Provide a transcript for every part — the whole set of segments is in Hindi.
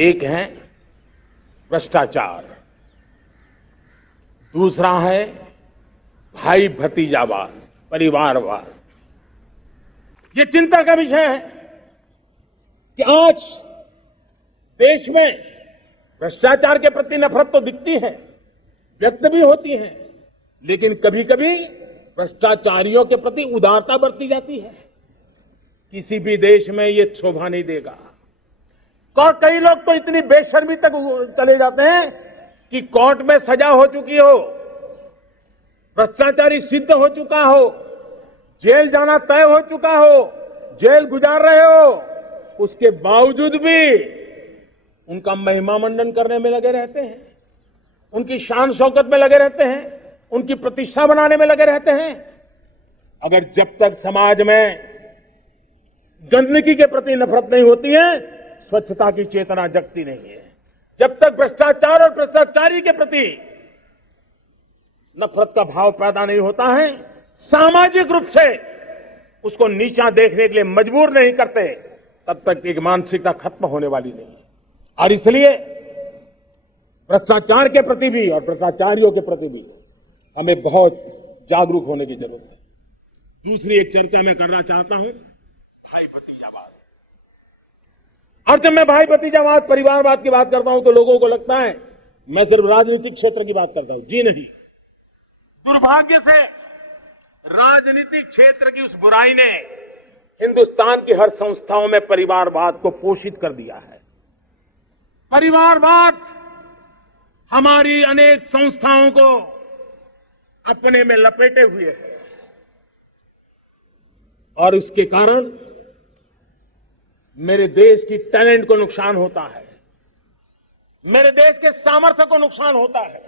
एक है भ्रष्टाचार, दूसरा है भाई भतीजावाद, परिवारवाद। ये चिंता का विषय है कि आज देश में भ्रष्टाचार के प्रति नफरत तो दिखती है, व्यक्त भी होती है, लेकिन कभी कभी भ्रष्टाचारियों के प्रति उदारता बरती जाती है। किसी भी देश में ये शोभा नहीं देगा। और कई लोग तो इतनी बेशर्मी तक चले जाते हैं कि कोर्ट में सजा हो चुकी हो, भ्रष्टाचारी सिद्ध हो चुका हो, जेल जाना तय हो चुका हो, जेल गुजार रहे हो, उसके बावजूद भी उनका महिमा मंडन करने में लगे रहते हैं, उनकी शान शौकत में लगे रहते हैं, उनकी प्रतिष्ठा बनाने में लगे रहते हैं। अगर जब तक समाज में गंदगी के प्रति नफरत नहीं होती है, स्वच्छता की चेतना जगती नहीं है। जब तक भ्रष्टाचार और भ्रष्टाचारी के प्रति नफरत का भाव पैदा नहीं होता है, सामाजिक रूप से उसको नीचा देखने के लिए मजबूर नहीं करते, तब तक एक मानसिकता खत्म होने वाली नहीं है। और इसलिए भ्रष्टाचार के प्रति भी और भ्रष्टाचारियों के प्रति भी हमें बहुत जागरूक होने की जरूरत है। दूसरी एक चर्चा मैं करना चाहता हूं, भाई भतीजावाद। और जब मैं भाई भतीजावाद, परिवारवाद की बात करता हूं तो लोगों को लगता है मैं सिर्फ राजनीतिक क्षेत्र की बात करता हूं। जी नहीं, दुर्भाग्य से राजनीतिक क्षेत्र की उस बुराई ने हिंदुस्तान की हर संस्थाओं में परिवारवाद को पोषित कर दिया है। परिवारवाद हमारी अनेक संस्थाओं को अपने में लपेटे हुए है और उसके कारण मेरे देश की टैलेंट को नुकसान होता है, मेरे देश के सामर्थ्य को नुकसान होता है।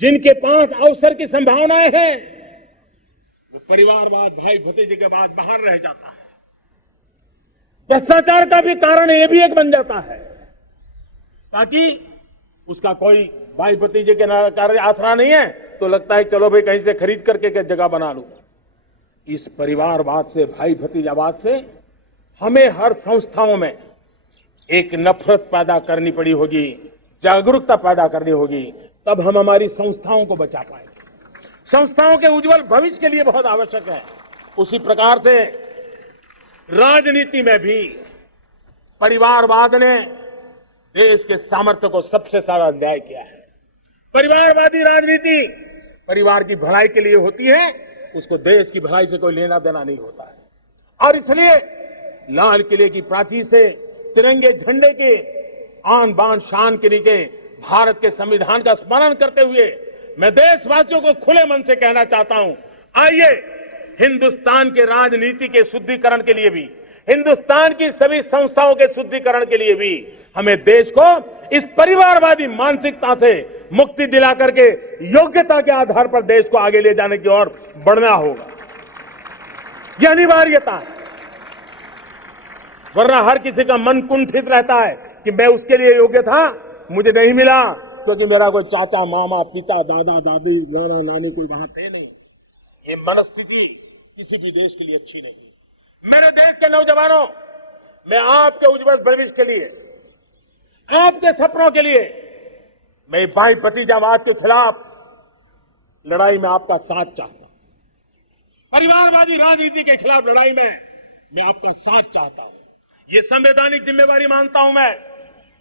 जिनके पास अवसर की संभावनाएं हैं, वो परिवारवाद, भाई भतीजे के बाद बाहर रह जाता है। भ्रष्टाचार का भी कारण ये भी एक बन जाता है, ताकि उसका कोई भाई भतीजे के कार्य आसरा नहीं है तो लगता है चलो भाई कहीं से खरीद करके जगह बना लूं। इस परिवारवाद से, भाई भतीजावाद से हमें हर संस्थाओं में एक नफरत पैदा करनी पड़ी होगी, जागरूकता पैदा करनी होगी, तब हम हमारी संस्थाओं को बचा पाएंगे। संस्थाओं के उज्जवल भविष्य के लिए बहुत आवश्यक है। उसी प्रकार से राजनीति में भी परिवारवाद ने देश के सामर्थ्य को सबसे ज्यादा अन्याय किया है। परिवारवादी राजनीति परिवार की भलाई के लिए होती है, उसको देश की भलाई से कोई लेना देना नहीं होता है। और इसलिए लाल किले की प्राचीर से तिरंगे झंडे के आन बान शान के नीचे भारत के संविधान का स्मरण करते हुए मैं देशवासियों को खुले मन से कहना चाहता हूं, आइए हिंदुस्तान के राजनीति के शुद्धिकरण के लिए भी, हिंदुस्तान की सभी संस्थाओं के शुद्धिकरण के लिए भी हमें देश को इस परिवारवादी मानसिकता से मुक्ति दिला करके योग्यता के आधार पर देश को आगे ले जाने की ओर बढ़ना होगा। यह अनिवार्यता है, वरना हर किसी का मन कुंठित रहता है कि मैं उसके लिए योग्य था, मुझे नहीं मिला क्योंकि मेरा कोई चाचा, मामा, पिता, दादा, दादी, नाना, नानी कोई वहां थे नहीं। ये मनस्थिति किसी भी देश के लिए अच्छी नहीं। मेरे देश के नौजवानों, मैं आपके उज्जवल भविष्य के लिए, आपके सपनों के लिए, मैं भाई भतीजावाद के खिलाफ लड़ाई में आपका साथ चाहता हूं। परिवारवादी राजनीति के खिलाफ लड़ाई में मैं आपका साथ चाहता हूं। ये संवैधानिक जिम्मेवारी मानता हूं मैं,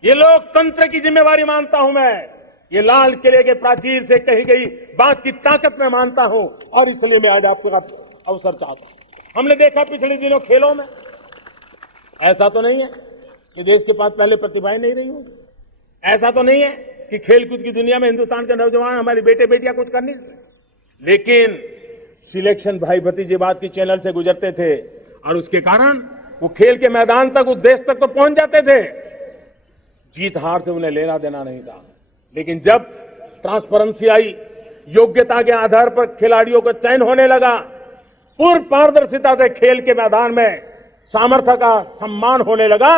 ये लोकतंत्र की जिम्मेवारी मानता हूं मैं, ये लाल किले के प्राचीर से कही गई बात की ताकत मैं मानता हूं। और इसलिए मैं आज आपका अवसर चाहता हूं। हमने देखा पिछले दिनों खेलों में, ऐसा तो नहीं है कि देश के पास पहले प्रतिभाएं नहीं रही होंगी, ऐसा तो नहीं है कि खेलकूद की दुनिया में हिंदुस्तान के नौजवान, हमारे बेटे बेटियां कुछ कर नहीं सकते, लेकिन सिलेक्शन भाई भतीजेवाद की चैनल से गुजरते थे और उसके कारण वो खेल के मैदान तक, उस देश तक तो पहुंच जाते थे। जीत हार से उन्हें लेना देना नहीं था, लेकिन जब ट्रांसपेरेंसी आई, योग्यता के आधार पर खिलाड़ियों का चयन होने लगा, पूर्ण पारदर्शिता से खेल के मैदान में सामर्थ्य का सम्मान होने लगा,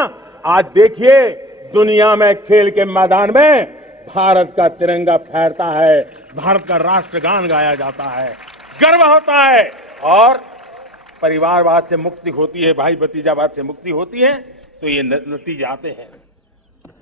आज देखिए दुनिया में खेल के मैदान में भारत का तिरंगा फहरता है, भारत का राष्ट्रगान गाया जाता है, गर्व होता है। और परिवारवाद से मुक्ति होती है, भाई भतीजावाद से मुक्ति होती है, तो ये नतीजे आते हैं।